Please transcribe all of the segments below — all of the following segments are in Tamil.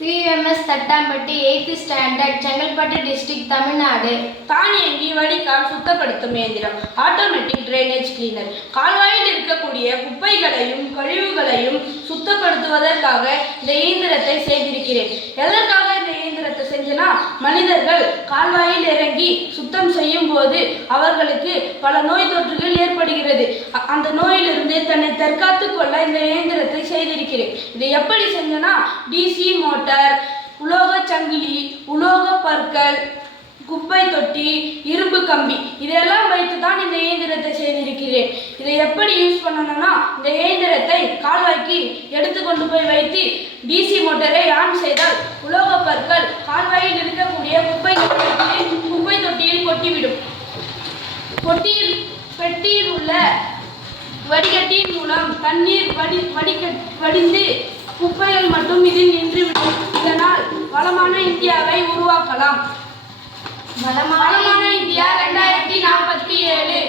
PMS தட்டாம்பட்டி 8th standard Chengalpattu district Tamil Nadu. தானியங்கி வடிகால் சுத்தப்படுத்தும் இயந்திரம் ஆட்டோமேட்டிக் ட்ரைனேஜ் கிளீனர். கால்வாயில் இருக்கக்கூடிய குப்பைகளையும் கழிவுகளையும் சுத்தப்படுத்துவதற்காக இந்த இயந்திரத்தை செய்திருக்கிறேன். எதற்காக இந்த இயந்திரத்தை செஞ்சனா, மனிதர்கள் கால்வாயில் இறங்கி சுத்தம் செய்யும் போது அவர்களுக்கு பல நோய் தொற்றுகள் ஏற்படுகிறது. அந்த நோயிலிருந்து தன்னை தற்காத்துக் கொள்ள இந்த இயந்திரத்தை செய்திருக்கிறேன். இதை எப்படி செஞ்சனா, டிசி மோட்டார், உலோக சங்கிலி, உலோக பற்கள், குப்பை தொட்டி, இரும்பு கம்பி இதெல்லாம் வைத்து தான் இந்த இயந்திரத்தை செய்திருக்கிறேன். இதை எப்படி யூஸ் பண்ணணும்னா, இந்த இயந்திரத்தை கால்வாய்க்கு எடுத்து கொண்டு போய் வைத்து டிசி மோட்டரை ஆன் செய்தால் உலோக பற்கள் கால்வாயில் இருக்கக்கூடிய குப்பை தொட்டியில் கொட்டிவிடும். பெட்டியில் உள்ள வடிகட்டியின் மூலம் தண்ணீர் வடிந்து குப்பைகள் மட்டும் இதில் நின்றுவிடும். இதனால் வளமான இந்தியாவை உருவாக்கலாம். வளமான இந்தியா 2047.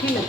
கீழே